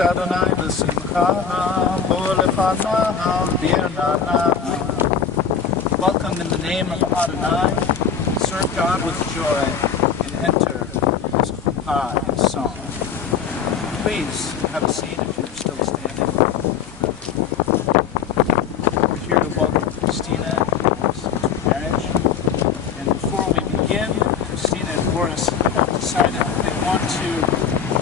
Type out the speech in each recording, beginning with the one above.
Adonai b'simcha, bo lefanav birnana. Welcome in the name of Adonai, serve God with joy, and enter his chuppah in song. Please have a seat if you're still standing. We're here to welcome Kristina to marriage. And before we begin, Kristina and Boris have decided that they want to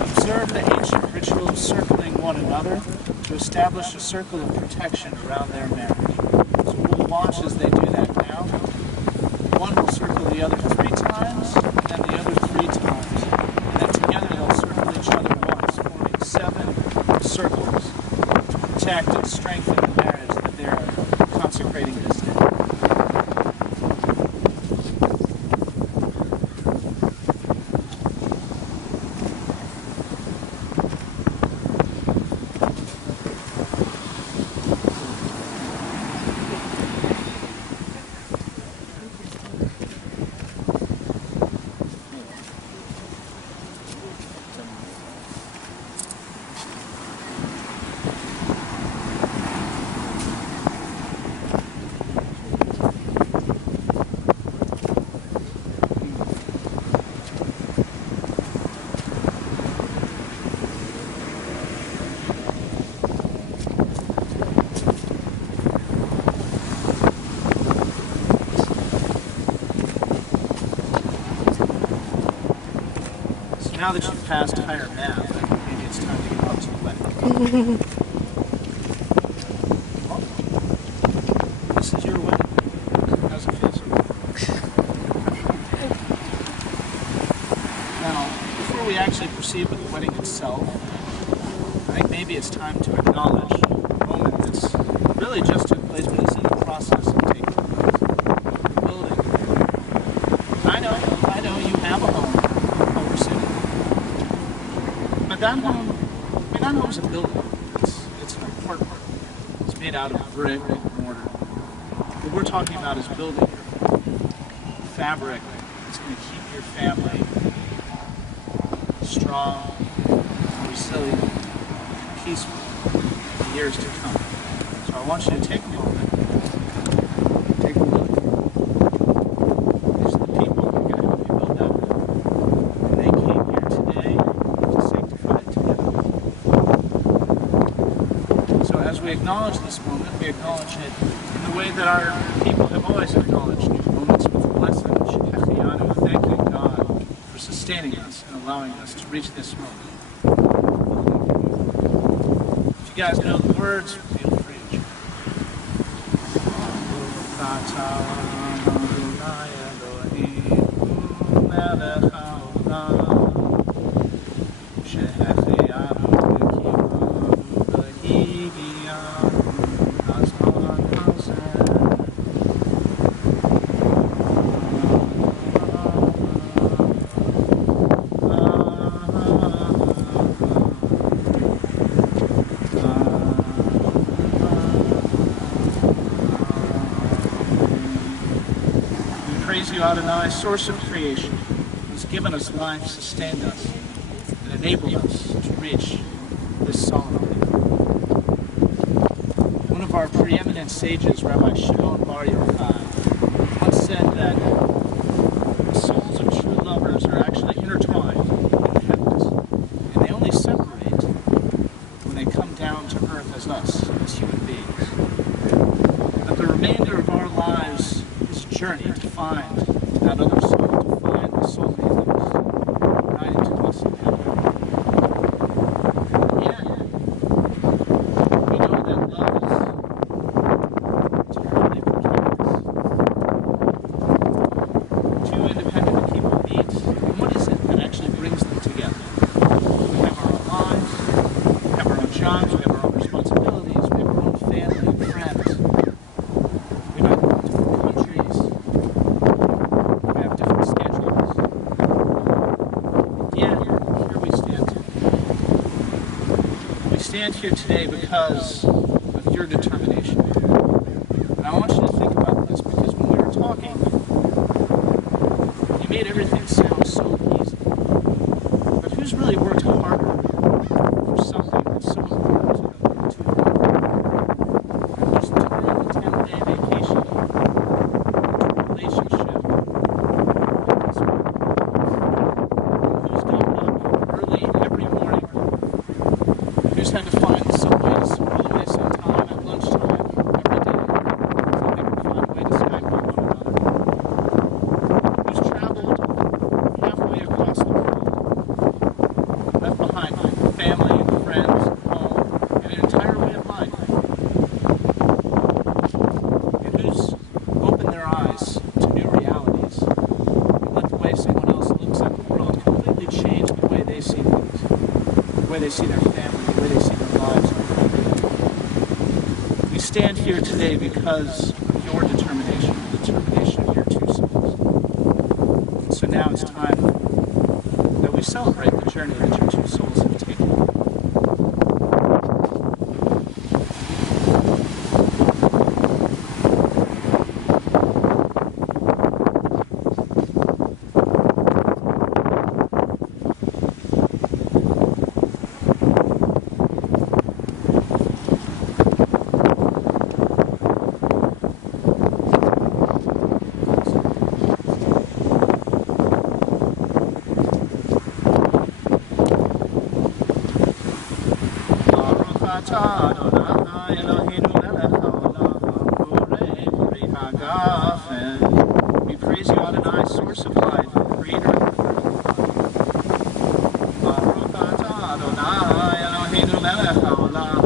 observe the ancient ritual of circling one another to establish a circle of protection around their marriage. So we'll watch as they do that now. One will circle the other 3 times, and then the other 3 times. And then together they'll circle each other once, forming 7 circles to protect and strengthen the marriage that they are consecrating this day. Now that you've passed higher math, maybe it's time to get out to the wedding. Well, this is your wedding. How's it feel so far? Now, before we actually proceed with the wedding itself, I think maybe it's time to acknowledge a moment that's really just took place, but is in the process of taking place. The building. I know, you have a home. That home's a building. It's an apartment. It's made out of brick and mortar. What we're talking about is building fabric that's going to keep your family strong, resilient, peaceful in the years to come. So I want you to take a moment, take a look. These are the people who are going to help you build that building. And they came here today to sanctify it together. So as we acknowledge this moment, we acknowledge it in the way that our people have always acknowledged new moments with a blessing, thanking God for sustaining us and allowing us to reach this moment. If you guys know the words, feel free to join. Praise you, Adonai, source of creation, who's given us life, sustained us, and enabled us to reach this solemn day. One of our preeminent sages, Rabbi Shimon Bar Yochai, once said that the souls of true lovers are actually intertwined in the heavens, and they only separate when they come down to earth as us, as human beings. That the journey to find that other soul, to find the soulmate that was united to us in heaven. Yeah, we know that love is terribly precarious. Two independent people meet, and what is it that actually brings them together? We have our own lives, we have our own jobs, we have our own responsibilities, we have our own family and friends. We might live in different countries, we have different schedules. And yet, here we stand today. We stand here today because of your determination. And I want you to think about this, because when we were talking, you made everything sound so easy. But who's really worked harder for something that's so important to them? And who's turned a 10-day vacation into a relationship? Who's gotten up early every morning? Who's had to find some way to pull away some time at lunchtime every day so they can find a way to Skype with one another? Who's traveled halfway across the world, left behind family and friends, home, and an entire way of life? And who's opened their eyes to new realities and let the way someone else looks at the world completely change the way they see things, the way they see their family, the way they see their lives. We stand here today because of your determination, the determination of your two souls. And so now it's time that we celebrate the journey that your two souls have taken. We praise you, Adonai, source of life, creator of the earth. Baruch atah Adonai Eloheinu melech haolam,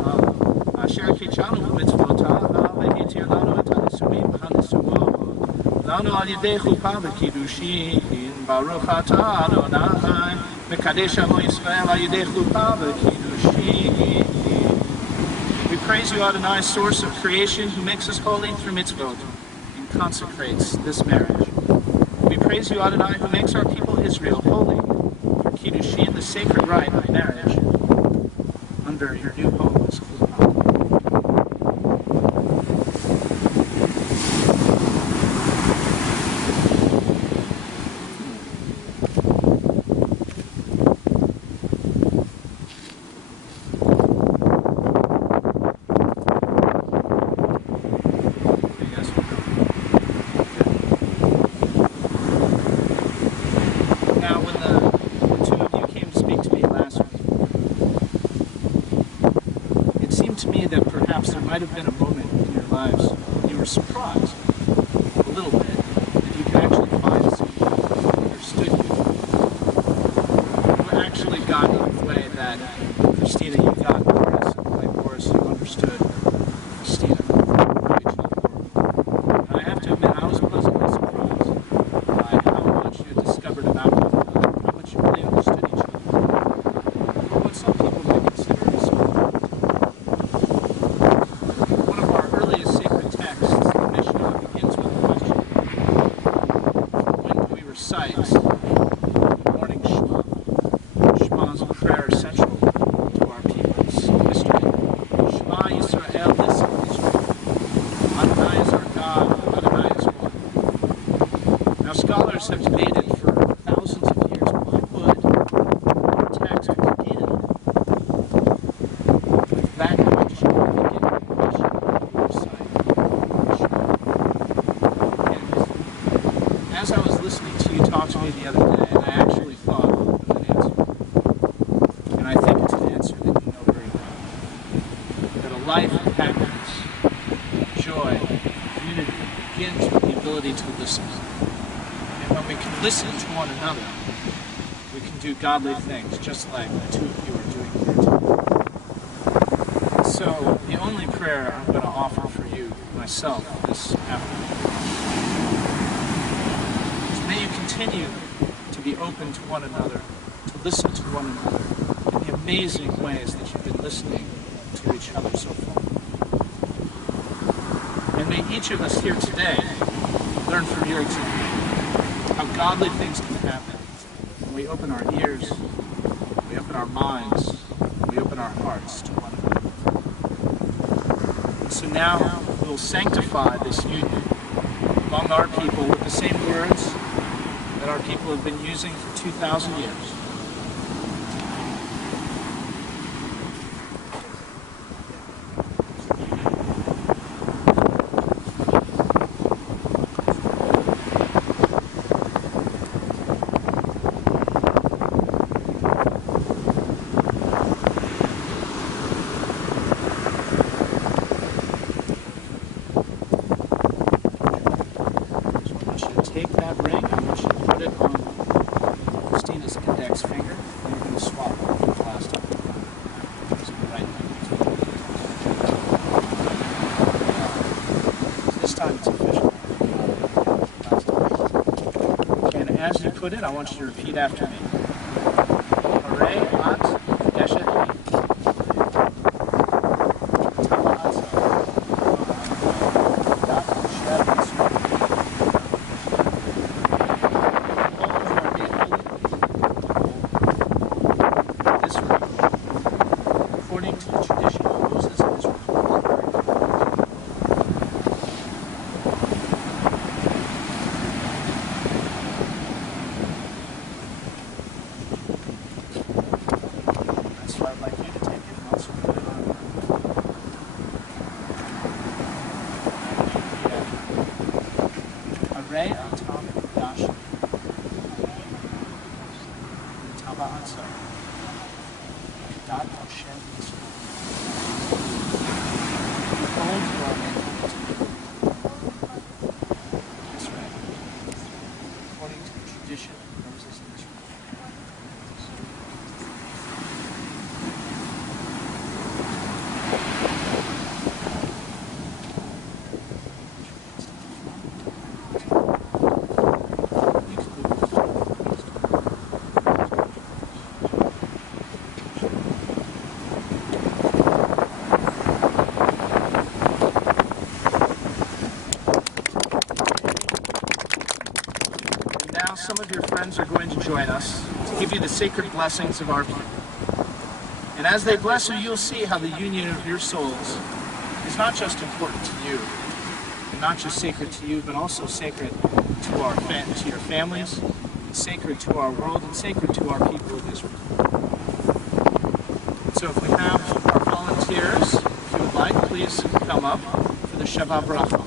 asher kitshanu b'mitzvotav v'hitir lanu et hanisuim v'hanisuot, lanu al yedei chuppah v'kiddushin. Baruch atah Adonai mekadesh amo Yisrael al yedei chuppah v'kiddushin. We praise you, Adonai, source of creation, who makes us holy through mitzvot and consecrates this marriage. We praise you, Adonai, who makes our people Israel holy through kiddushin, the sacred rite of marriage, under your new home as chuppah. Now, when the two of you came to speak to me last week, it seemed to me that perhaps there might have been a moment in your lives when you were surprised a little bit that you could actually find someone who understood you, who actually got in the way that Kristina, you got Boris, and like Boris, you understood Kristina. And I have to admit, I was pleasantly surprised by how much you discovered about one another, how much you really understood each other, or what some people might consider a soulmate. One of our earliest sacred texts, the Mishnah, begins with a question. When do we recite the morning Shema? Shema is a prayer central to our people's history. Shema Yisrael, listen Israel. Adonai is our God, Adonai is one. Now scholars have debated for thousands of years, why would the text begin with that question, begin with the question of recite Shema? And as I was listening to you talk to me the other day, and I actually thought of an answer. And I think it's an answer that you know very well. That a life of happiness, joy, unity begins with the ability to listen. And when we can listen to one another, we can do godly things, just like the two of you are doing here today. So the only prayer I'm going to offer for you, myself, this afternoon, is may you continue to be open to one another, to listen to one another in the amazing ways that you've been listening to each other so far. And may each of us here today learn from your example how godly things can happen when we open our ears, we open our minds, we open our hearts to one another. So now we'll sanctify this union among our people with the same words that our people have been using for 2,000 years. Take that ring, I want you to put it on Kristina's index finger, and you're going to swap it for the last time. So right now. This time it's official. And as you put it, I want you to repeat after me. Hooray, at, deshet, according to the tradition of Moses and Israel. That's why I'd like you to take it and also put it on. Array on top of Dash. Taba Ansar. God will share this with Behold, you are made holy to me. That's right. According to the tradition of Moses and Israel. Now some of your friends are going to join us to give you the sacred blessings of our people. And as they bless you, you'll see how the union of your souls is not just important to you, and not just sacred to you, but also sacred to your families, sacred to our world, and sacred to our people of Israel. So if we have our volunteers, if you would like, please come up for the Shabbat Bracha.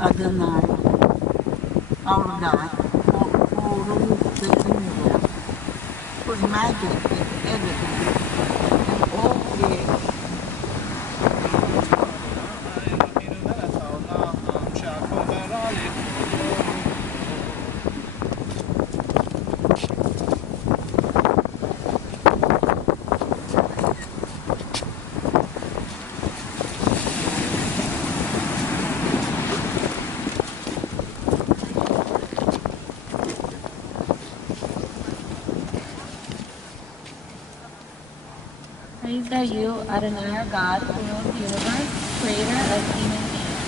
Adonai, our God, for rule the universe, for majesty, everything, and all creation. Praised are you, Adonai our God, who rules the universe, creator of human beings.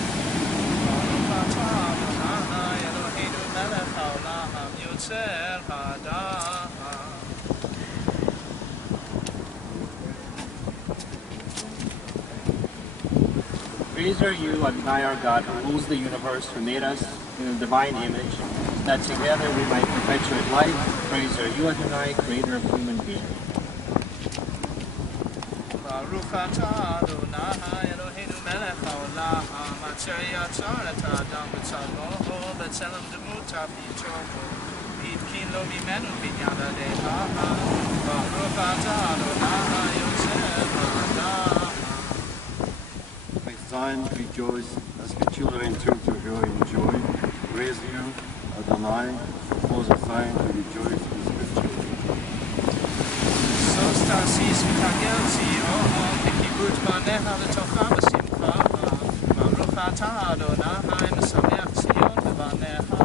Praised are you, Adonai our God, who rules the universe, who made us in a divine image, that together we might perpetuate life. Praised are you, Adonai, creator of human beings. Baruch atah Adonai Eloheinu melech haolam asher yatzar et ha'adam b'tzalmo b'tzelem demuta b'tovo v'hitkin lo mimenu binyan aleha Baruch atah Adonai yotzer ha'adam. May Zion rejoice as the children enter to her in joy. Praise you, Adonai, cause Zion to rejoice as the children. Sostasis v'tagel Zion v'kibut baneha v'tocha v'simcha Baruch atah Adonai mesameach Zion v'baneha.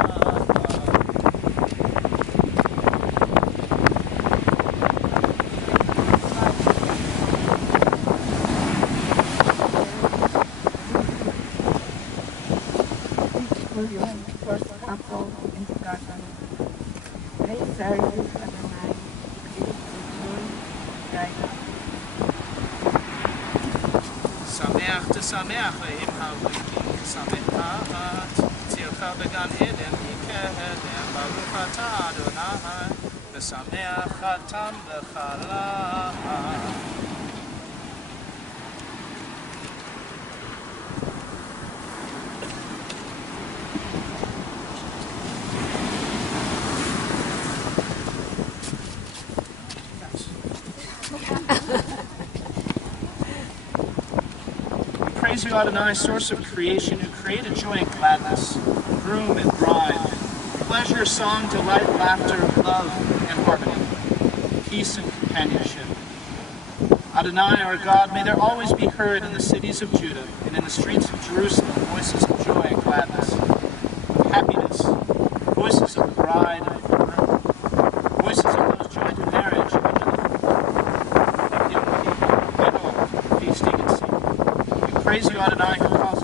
First couple in Scotland. Praise are you, Adonai, Sameach tesameach ve'im ha'urikim sameach tzilcha began eden ikehedem Baruch atah Adonai v'sameach chatam b'chala. Praise you, Adonai, source of creation, who created joy and gladness, groom and bride, pleasure, song, delight, laughter, love, and harmony, peace and companionship. Adonai, our God, may there always be heard in the cities of Judah and in the streets of Jerusalem voices of joy and gladness, of happiness, voices of the bride and of the groom, voices of those joined in marriage under the young people, and all feasting and singing. Praise you, Adonai, who caused